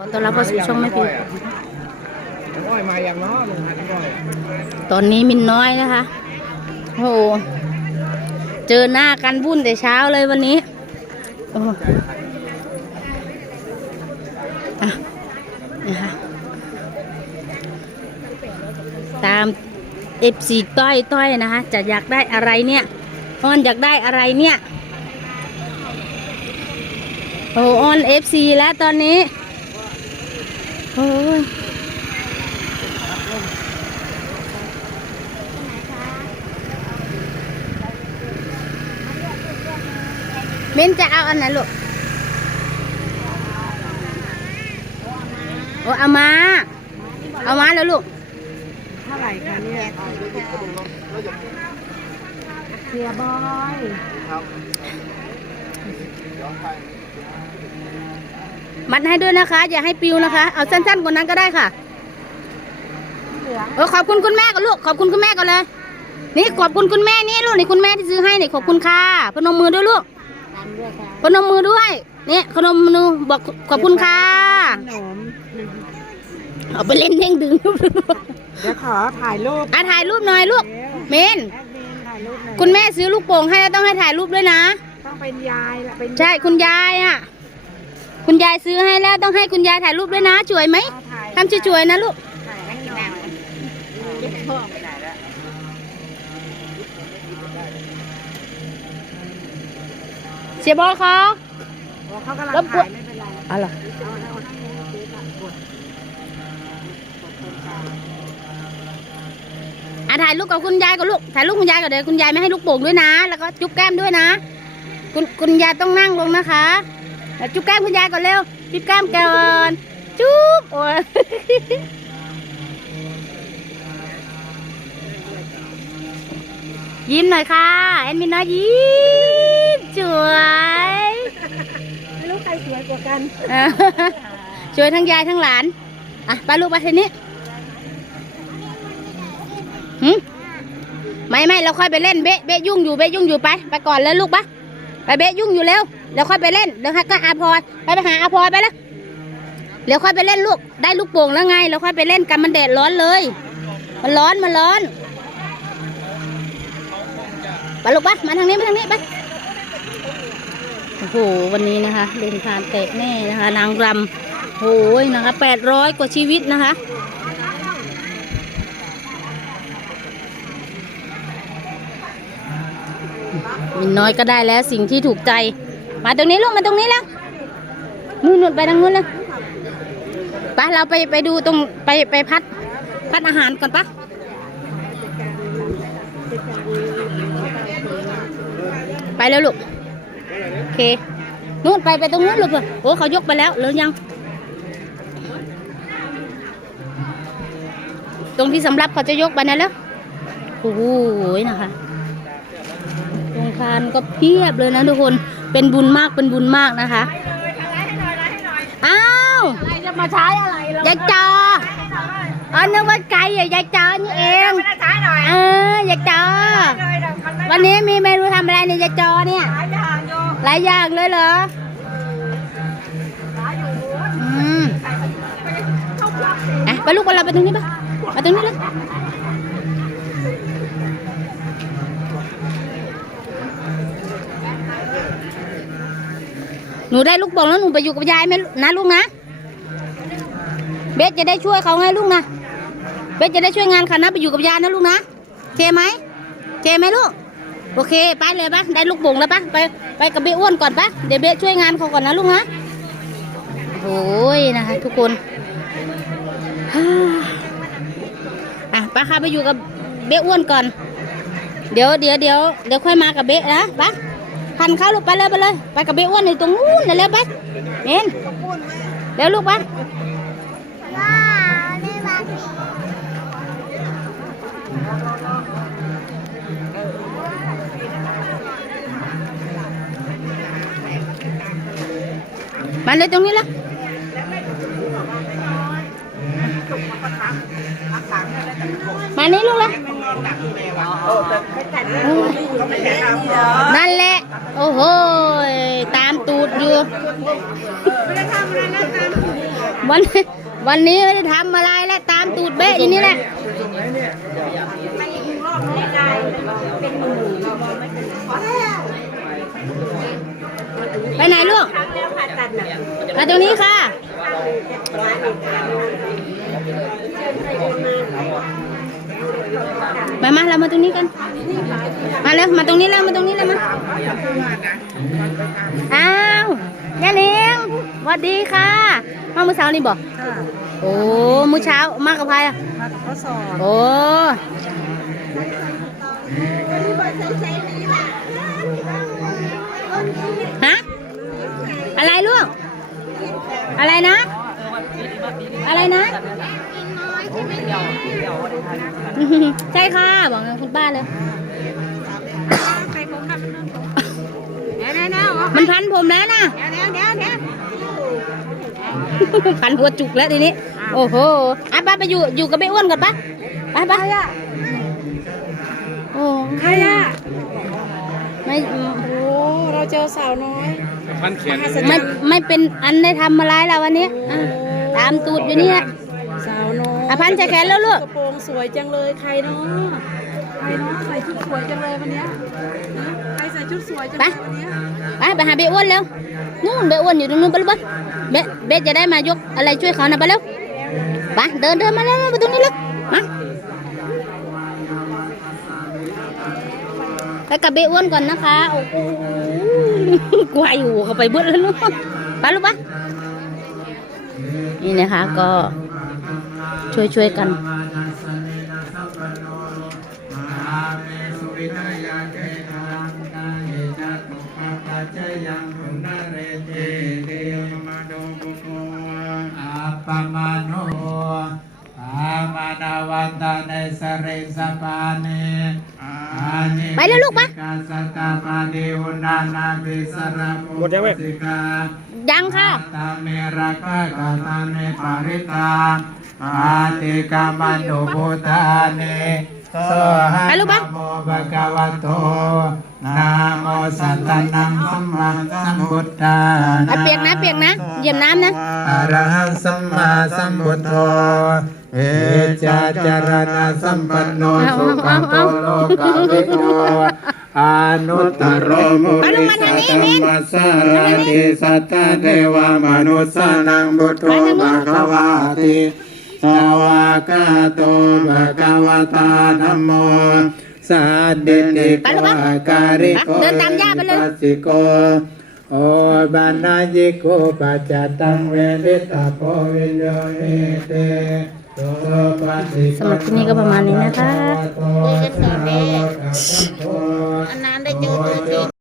ขอต้อนรับเข้าสู่ช่องไม่ผิดอ้อยมต้อยลุงอ้อยตอนนี้มินน้อยนะคะโอ้โหเจอหน้ากันวุ่นแต่เช้าเลยวันนี้โอ้อะนะคะตามเอฟซีต้อยต้อยนะคะจะอยากได้อะไรเนี่ยอ้อนอยากได้อะไรเนี่ยโอ้ออนเอฟซีแล้วตอนนี้ เม้นจะเอาอันไหนลูกโอ้เอามา เอามาแล้วลูก เท่าไหร่คะเนี่ยเสียบอยมัดให้ด้วยนะคะ อย่าให้ปิวนะคะ เอาสั้นๆกว่านั้นก็ได้ค่ะเหลืองเออขอบคุณคุณแม่ก่อนลูกขอบคุณคุณแม่ก่อนเลย นี่ขอบคุณคุณแม่นี่ลูกนี่คุณแม่ที่ซื้อให้นี่ขอบคุณค่ะพนมมือด้วยลูกตาม ด้วยค่ะพนมมือด้วยนี่พนมมือบอกขอบคุณค่ะขนมเอาไปเล่นเท่งดึงเดี๋ยวขอถ่ายรูปอะถ่ายรูปหน่อยลูกเมนแอดมินถ่ายรูปหน่อยคุณแม่ซื้อลูกโป่งให้แล้วต้องให้ถ่ายรูปด้วยนะต้องเป็นยายละเป็นใช่คุณยายอะคุณยายซื้อให้แล้วต้องให้คุณยายถ่ายรูปด้วยนะสวยไหมถ่ายทำช่วยๆนะลูก สียบอลเขาเขากำลังรบกวถ่านยไม่เป็นไรเอาล่ะเอาเอาให้เจ๊ตัดกดอะถ่ายรูปกับคุณยายกับลูกถ่ายรูปคุณยายกับเดี๋ยวคุณยายไม่ให้ลูกโป่งด้วยนะ แล้วก็จุ๊บแก้มด้วยนะ คุณคุณยายต้องนั่งลงนะคะแล้วจุ๊บแก้มคุณยายก่อนเร็วจุ๊บแก้มก่อนจุ๊บโอ้ยยิ้มหน่อยค่ะแอนมินน้อยยิ้ม สวยไม่รู้ใครสวยกว่ากันเออช่วยทั้งยายทั้งหลาน อะไปลูกไปทีนี้หืมไม่ไม่เราค่อยไปเล่นเบะเบะยุ่งอยู่เบะยุ่งอยู่ไปไปก่อนเลยลูกปะไปเบะยุ่งอยู่เร็วเดี๋ยวค่อยไปเล่นเดี๋ยวให้ก็อาพรไปไปหาอาพรไปแล้วเดี๋ยวค่อยไปเล่นลูกได้ลูกโป่งแล้วไงเราค่อยไปเล่นกันมันแดดร้อนเลย มันร้อนมันร้อนไปลูกปะมาทางนี้มาทางนี้ไปโอ้โหวันนี้นะคะเดินทางแตกแน่นะคะ นางรำโอ้ยนะคะแปดร้อยกว่าชีวิตนะคะมินน้อยก็ได้แล้วสิ่งที่ถูกใจ มาตรงนี้ลูกมาตรงนี้แล้วนู่นนู่นไปทางนู้นแล้วไปเราไปไปดูตรงไปไปพัดพัดอาหารก่อนปะไปแล้วลูก เคนู่นไปไปตรงนู้นลูกเถอะโอ้เขายกไปแล้วหรือยัง ตรงที่สำรับเขาจะยกไปนั่นแล้วโอ้โหนะคะตรงคานก็เพียบเลยนะทุกคนเป็นบุญมากเป็นบุญมากนะคะอ้าวอะไรจะมาใช้อะไรเรายายจออ๋อนึกว่าไก่อะยายจอนี่เองไม่ได้ใช้หน่อยเออยายจอเลยแต่มันไม่วันนี้มีเมนูทำอะไรเนี่ยยายจอเนี่ย หลายอย่างเลยเหรออืมอะไปลูกไปเราไปตรงนี้ปะไปตรงนี้เลยหนูได้ลูกบอลแล้วหนูไปอยู่กับยายไหมนะลูกนะ เบสจะได้ช่วยเขาไงลูกนะ เบสจะได้ช่วยงานเขานะไปอยู่กับยายนะลูกนะเคไหมเคไหมลูก โอเคไปเลยปะได้ลูกโป่งแล้วปะไปไปกับเบอ้วนก่อนปะเดี๋ยวเบช่วยงานเขาก่อนนะลูกนะโอ้ยนะคะทุกคนอะป้าค่ะไปอยู่กับเบอ้วนก่อน เดี๋ยวเดี๋ยวเดี๋ยวเดี๋ยวค่อยมากับเบนะป้าพันเข้าลูกไปเลยไปเลย ไปกับเบอ้วนในตรงนู้นนะแล้วไปเห็นเดี๋ยวลูกไปมา เลยตรงนี้ล้วมานี่ลูกลยนั่นแหละ โอ้โห ตามตูดอยู่ วันวันนี้ไม่ได้ทำอะไรแล้วตามตูดเบ๊ะอย่างนี้แหละไปไหนลูก ครั้งแล้วผ่าตัดน่ะมาตรงนี้ค่ะ มามาเรามาตรงนี้กัน มาแล้วมาตรงนี้แล้วมาตรงนี้แล้วมาอ้าวย่าเลี้ยงสวัสดีค่ะ มาเมื่อเช้านี่บอกโอ้มื้อเช้ามากับใครอะมากับข้อสอบโอ้ อะไรนะ อะไรนะ ใช่ค่ะ บอกกับคุณป้าเลยใครผมทำเดี๋ยวเดี๋ยวเดี๋ยวมันพันผมแล้วนะเดี๋ยวเดี๋ยวเดี๋ยวพันหัวจุกแล้วทีนี้ โอ้โหอะป้าไปอยู่อยู่กับไอ้อ้วนก่อนป้าไปป้าโอ้ใครอะไม่โอ้ เราเจอสาวน้อยพันเขียนไม่ไม่เป็นอันได้ทำอะไรแล้ววันนี้อะตามตูดอยู่นี่แหละ สาวน้อยอะพันใจแขนแล้วลูก กระโปรงสวยจังเลยใครเนาะใครเนาะใส่ชุดสวยจังเลยวันเนี้ยนะใครใส่ชุดสวยจังเลยวันเนี้ยไปไปหาเบอ้วนเร็วนู่นเบอ้วนอยู่ตรงนู้นไปเลยไปเบเบจะได้มายกอะไรช่วยเขานะไปเร็วไปเดินเดินมาเร็วมาตรงนี้เร็ ไปกับเบอ้วนก่อนนะคะโอ้โหกลัวอยู่เขาไปเบิดแล้วลูกไปลูกปะนี่นะคะก็ช่วยช่วยๆกันอาาสตาปาเดวุนานาบิสระหมดยังไหมสิกายังค่ะตาเมระกะกะตาเนปาริตาอาติกามานุพุทธาเนโสหะไปลูกปะนะโมภะคะวะโตนะโมสัตตะนังสัมมาสัมพุทธาอะเปียกนะเปียกนะเหยียบน้ำนะอะระหังสัมมาสัมพุทโธเอจาจารณะสัมปันโนสุขโตโลกาวิโก อานุตตรโมุนิสตธรรมสาติสัตเทวมนุสสานังบุตโตภะคะวาติสาวากาโตภะคะวะตาธัมโมสัตติติกวาการิโกปัสสิโกโอบานายิโกปัจจตังเวริตาโพวิโยเอเต สำหรับที่นี่ก็ประมาณนี้นะค่อ